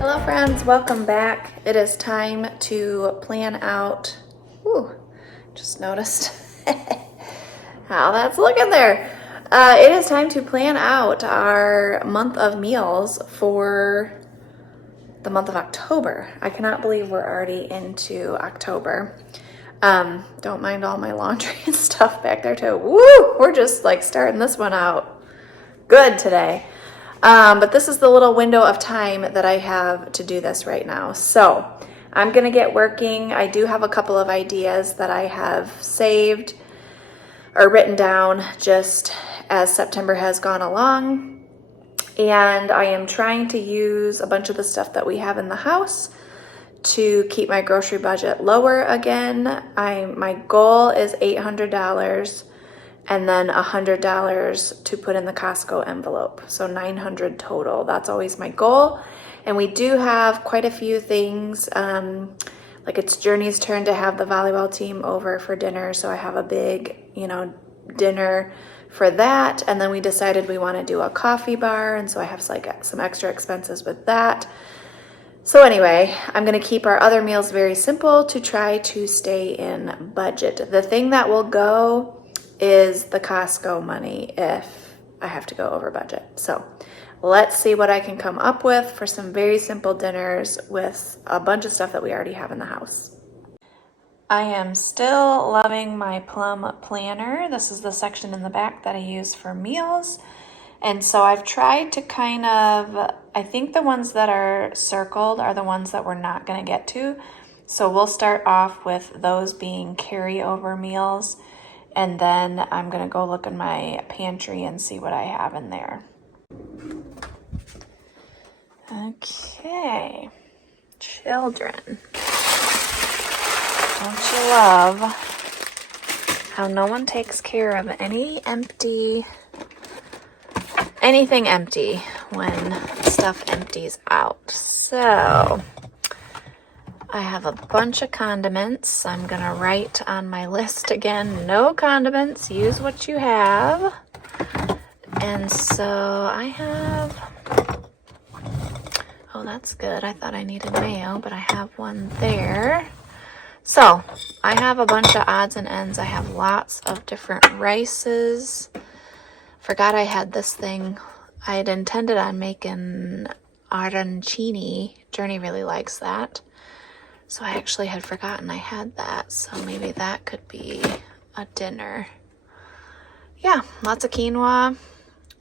Hello friends, welcome back. It is time to plan out, just noticed how that's looking there. It is time to plan out our month of meals for the month of October. I cannot believe we're already into October. Don't mind all my laundry and stuff back there too. Woo! We're just like starting this one out good today. But this is the little window of time that I have to do this right now. So I'm gonna get working. I do have a couple of ideas that I have saved or written down just as September has gone along. And I am trying to use a bunch of the stuff that we have in the house to keep my grocery budget lower again. My goal is $800 and then $100 to put in the Costco envelope. So $900 total. That's always my goal. And we do have quite a few things. Like it's Journey's turn to have the volleyball team over for dinner. So I have a big, dinner for that. And then we decided we want to do a coffee bar. And so I have like some extra expenses with that. So anyway, I'm going to keep our other meals very simple to try to stay in budget. The thing that will go is the Costco money if I have to go over budget. So let's see what I can come up with for some very simple dinners with a bunch of stuff that we already have in the house. I am still loving my plum planner. This is the section in the back that I use for meals. And so I've tried to I think the ones that are circled are the ones that we're not going to get to. So we'll start off with those being carryover meals. And then I'm going to go look in my pantry and see what I have in there. Okay. Children. Don't you love how no one takes care of anything empty when stuff empties out? So I have a bunch of condiments. I'm going to write on my list again, no condiments, use what you have. And so I have, oh, that's good. I thought I needed mayo, but I have one there. So I have a bunch of odds and ends. I have lots of different rices. Forgot I had this thing. I had intended on making arancini. Journey really likes that. So I actually had forgotten I had that, so maybe that could be a dinner. Yeah, lots of quinoa.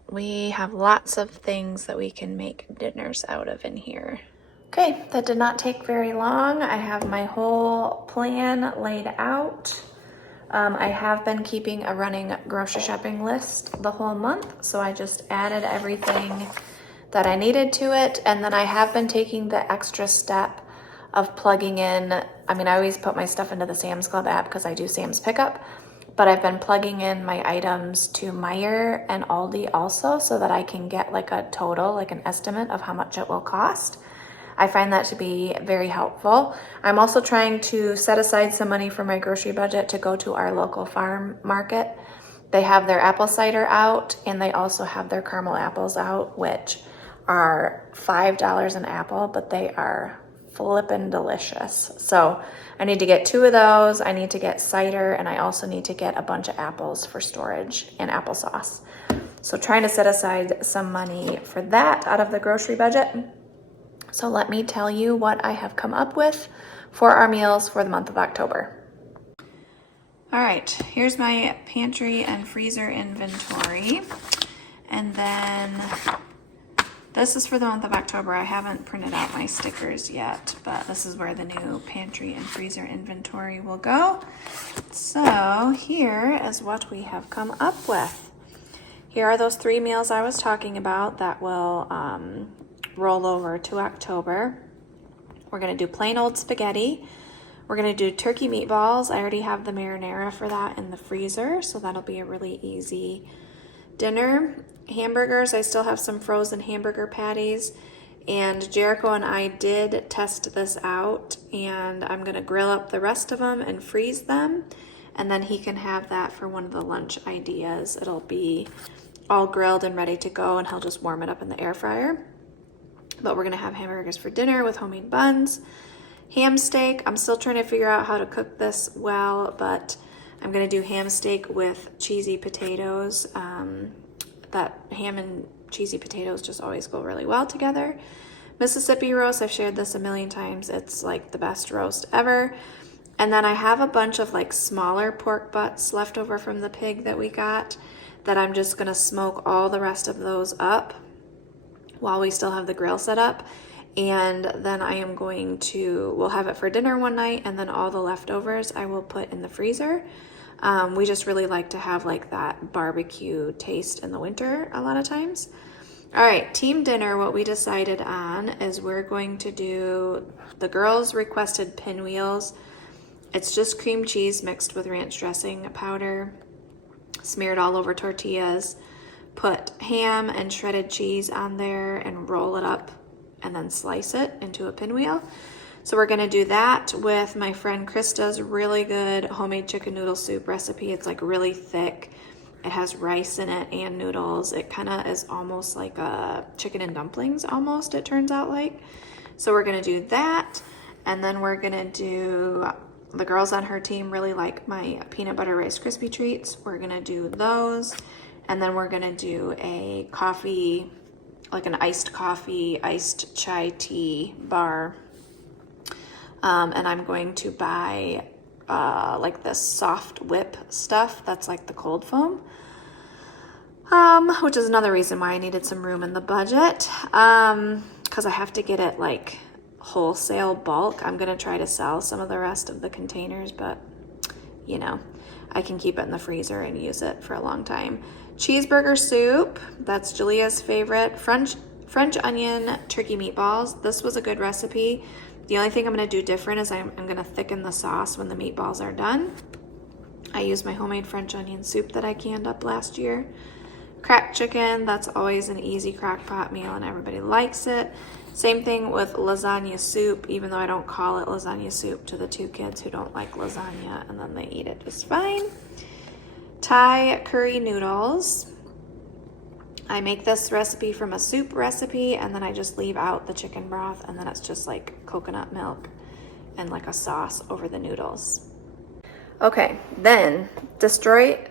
We have lots of things that we can make dinners out of in here. Okay, that did not take very long. I have my whole plan laid out. I have been keeping a running grocery shopping list the whole month, so I just added everything that I needed to it, and then I have been taking the extra step of plugging in. I always put my stuff into the Sam's Club app because I do Sam's pickup, but I've been plugging in my items to Meijer and Aldi also so that I can get like a total, like an estimate of how much it will cost. I find that to be very helpful. I'm also trying to set aside some money for my grocery budget to go to our local farm market. They have their apple cider out and they also have their caramel apples out, which are $5 an apple, but they are flippin' delicious. So I need to get 2 of those. I need to get cider, and I also need to get a bunch of apples for storage and applesauce. So trying to set aside some money for that out of the grocery budget. So let me tell you what I have come up with for our meals for the month of October. All right, here's my pantry and freezer inventory. And then this is for the month of October. I haven't printed out my stickers yet, but this is where the new pantry and freezer inventory will go. So here is what we have come up with. Here are those 3 meals I was talking about that will roll over to October. We're going to do plain old spaghetti. We're going to do turkey meatballs. I already have the marinara for that in the freezer, so that'll be a really easy dinner. Hamburgers, I still have some frozen hamburger patties, and Jericho and I did test this out, and I'm going to grill up the rest of them and freeze them, and then he can have that for one of the lunch ideas. It'll be all grilled and ready to go, and he'll just warm it up in the air fryer. But we're gonna have hamburgers for dinner with homemade buns. Ham steak, I'm still trying to figure out how to cook this well, but I'm gonna do ham steak with cheesy potatoes. That ham and cheesy potatoes just always go really well together. Mississippi roast, I've shared this a million times. It's like the best roast ever. And then I have a bunch of like smaller pork butts left over from the pig that we got that I'm just gonna smoke all the rest of those up while we still have the grill set up. And then I am going to, we'll have it for dinner one night, and then all the leftovers I will put in the freezer. We just really like to have like that barbecue taste in the winter a lot of times. All right, team dinner, what we decided on is we're going to do, the girls requested pinwheels. It's just cream cheese mixed with ranch dressing powder, smeared all over tortillas. Put ham and shredded cheese on there and roll it up and then slice it into a pinwheel. So we're gonna do that with my friend Krista's really good homemade chicken noodle soup recipe. It's like really thick. It has rice in it and noodles. It kind of is almost like a chicken and dumplings almost, it turns out like. So we're gonna do that. And then we're gonna do, the girls on her team really like my peanut butter Rice Krispie treats. We're gonna do those. And then we're gonna do a coffee, like an iced coffee, iced chai tea bar. And I'm going to buy like this soft whip stuff that's like the cold foam, which is another reason why I needed some room in the budget, because I have to get it like wholesale bulk. I'm gonna try to sell some of the rest of the containers, but you know, I can keep it in the freezer and use it for a long time. Cheeseburger soup, that's Julia's favorite. French onion turkey meatballs. This was a good recipe. The only thing I'm gonna do different is I'm gonna thicken the sauce when the meatballs are done. I use my homemade French onion soup that I canned up last year. Cracked chicken, that's always an easy crock pot meal and everybody likes it. Same thing with lasagna soup, even though I don't call it lasagna soup to the two kids who don't like lasagna, and then they eat it just fine. Thai curry noodles. I make this recipe from a soup recipe, and then I just leave out the chicken broth, and then it's just like coconut milk and like a sauce over the noodles. Okay, then Detroit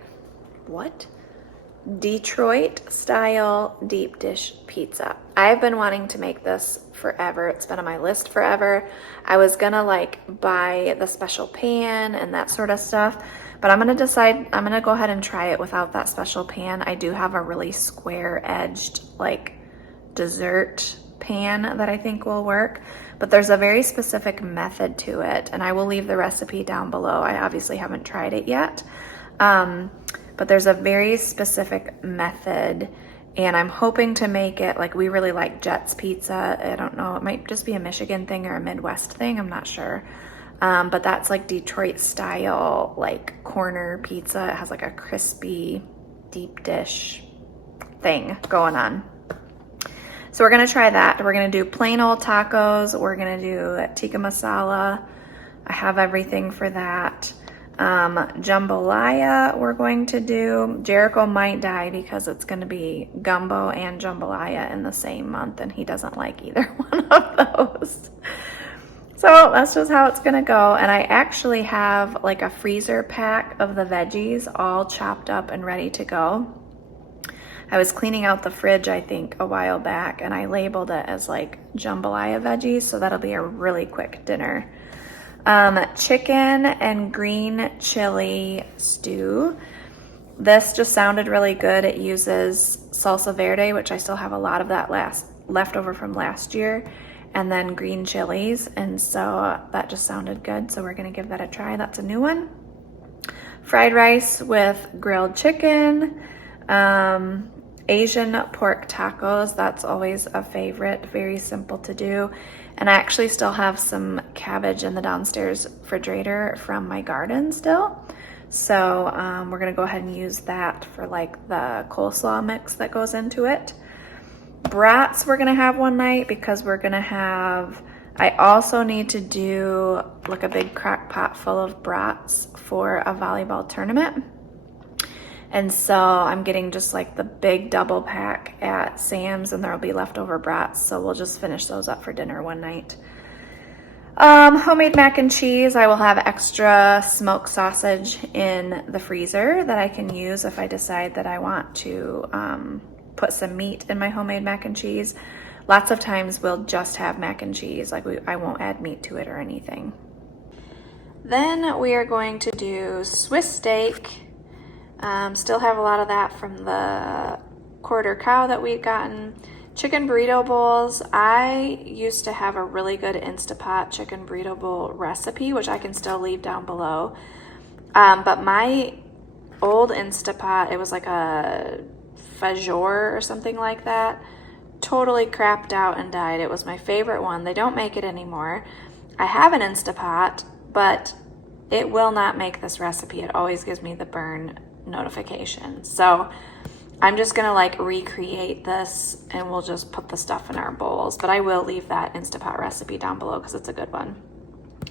style deep dish pizza. I've been wanting to make this forever. It's been on my list forever. I was gonna like buy the special pan and that sort of stuff, but I'm gonna go ahead and try it without that special pan. I do have a really square edged like dessert pan that I think will work, but there's a very specific method to it, and I will leave the recipe down below. I obviously haven't tried it yet, but there's a very specific method, and I'm hoping to make it like, we really like Jet's pizza. I don't know, it might just be a Michigan thing or a Midwest thing, I'm not sure. But that's like Detroit style, like corner pizza. It has like a crispy deep dish thing going on. So we're gonna try that. We're gonna do plain old tacos. We're gonna do tikka masala. I have everything for that. Jambalaya we're going to do. Jericho might die because it's gonna be gumbo and jambalaya in the same month, and he doesn't like either one of those. So that's just how it's gonna go. And I actually have like a freezer pack of the veggies all chopped up and ready to go. I was cleaning out the fridge, I think, a while back, and I labeled it as like jambalaya veggies, so that'll be a really quick dinner. Chicken and green chili stew. This just sounded really good. It uses salsa verde, which I still have a lot of that left over from last year, and then green chilies, and so that just sounded good, so we're gonna give that a try. That's a new one. Fried rice with grilled chicken. Asian pork tacos, that's always a favorite, very simple to do. And I actually still have some cabbage in the downstairs refrigerator from my garden still. So we're gonna go ahead and use that for like the coleslaw mix that goes into it. Brats we're gonna have one night because we're gonna have, I also need to do like a big crock pot full of brats for a volleyball tournament. And so I'm getting just like the big double pack at Sam's, and there'll be leftover brats. So we'll just finish those up for dinner one night. Homemade mac and cheese. I will have extra smoked sausage in the freezer that I can use if I decide that I want to put some meat in my homemade mac and cheese. Lots of times we'll just have mac and cheese, like I won't add meat to it or anything. Then we are going to do Swiss steak. Still have a lot of that from the quarter cow that we'd gotten. Chicken burrito bowls. I used to have a really good Instapot chicken burrito bowl recipe, which I can still leave down below. But my old Instapot, it was like a Fajor or something like that, totally crapped out and died. It was my favorite one. They don't make it anymore. I have an Instapot, but it will not make this recipe. It always gives me the burn notification. So I'm just gonna like recreate this and we'll just put the stuff in our bowls, but I will leave that Instapot recipe down below because it's a good one.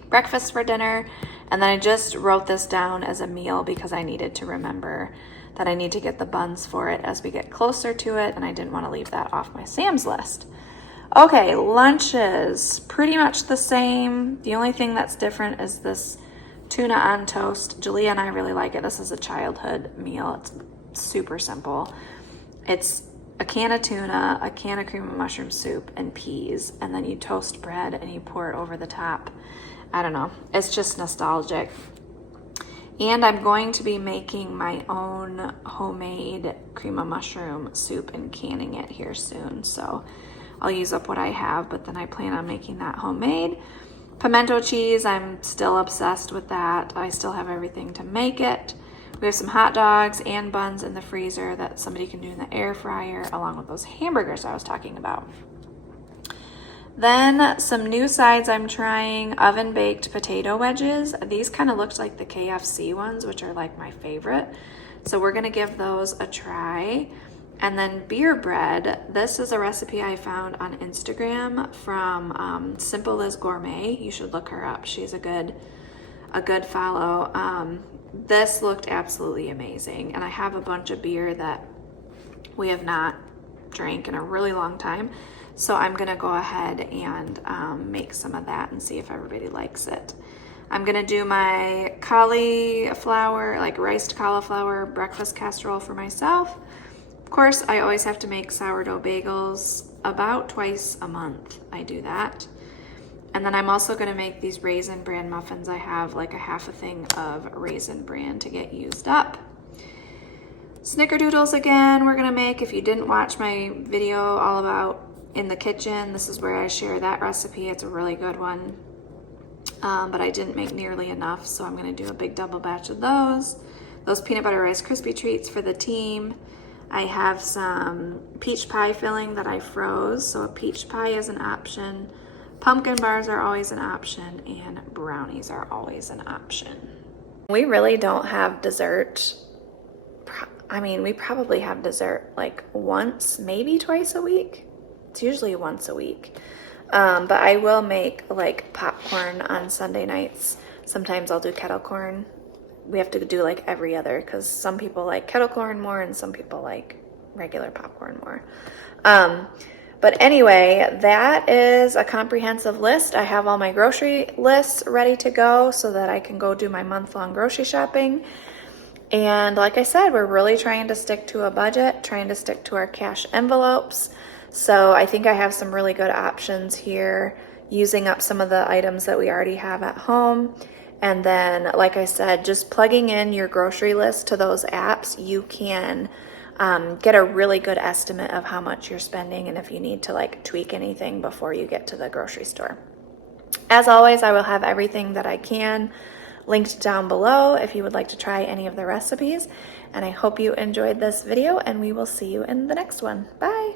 Breakfast for dinner, and then I just wrote this down as a meal because I needed to remember that I need to get the buns for it as we get closer to it, and I didn't want to leave that off my Sam's list. Okay, lunches, pretty much the same. The only thing that's different is this tuna on toast. Julia and I really like it. This is a childhood meal. It's super simple. It's a can of tuna, a can of cream of mushroom soup, and peas, and then you toast bread and you pour it over the top. I don't know. It's just nostalgic. And I'm going to be making my own homemade cream of mushroom soup and canning it here soon. So I'll use up what I have, but then I plan on making that homemade. Pimento cheese, I'm still obsessed with that. I still have everything to make it. We have some hot dogs and buns in the freezer that somebody can do in the air fryer, along with those hamburgers I was talking about. Then some new sides I'm trying, oven baked potato wedges. These kind of looked like the KFC ones, which are like my favorite. So we're gonna give those a try. And then beer bread. This is a recipe I found on Instagram from Simple Liz Gourmet. You should look her up. She's a good follow. This looked absolutely amazing. And I have a bunch of beer that we have not drank in a really long time. So I'm gonna go ahead and make some of that and see if everybody likes it. I'm gonna do my cauliflower, like riced cauliflower breakfast casserole for myself. Of course, I always have to make sourdough bagels about twice a month. I do that. And then I'm also gonna make these Raisin Bran muffins. I have like a half a thing of Raisin Bran to get used up. Snickerdoodles again, we're gonna make. If you didn't watch my video all about in the kitchen, this is where I share that recipe. It's a really good one. But I didn't make nearly enough, so I'm gonna do a big double batch of those. Those peanut butter Rice Krispie treats for the team. I have some peach pie filling that I froze, so a peach pie is an option. Pumpkin bars are always an option, and brownies are always an option. We really don't have dessert. I mean, we probably have dessert like once, maybe twice a week. It's usually once a week. But I will make like popcorn on Sunday nights. Sometimes I'll do kettle corn. We have to do like every other because some people like kettle corn more and some people like regular popcorn more. But anyway, that is a comprehensive list. I have all my grocery lists ready to go so that I can go do my month-long grocery shopping. And like I said, we're really trying to stick to a budget, trying to stick to our cash envelopes. So I think I have some really good options here, using up some of the items that we already have at home. And then, like I said, just plugging in your grocery list to those apps, you can get a really good estimate of how much you're spending and if you need to like tweak anything before you get to the grocery store. As always, I will have everything that I can linked down below if you would like to try any of the recipes. And I hope you enjoyed this video, and we will see you in the next one. Bye!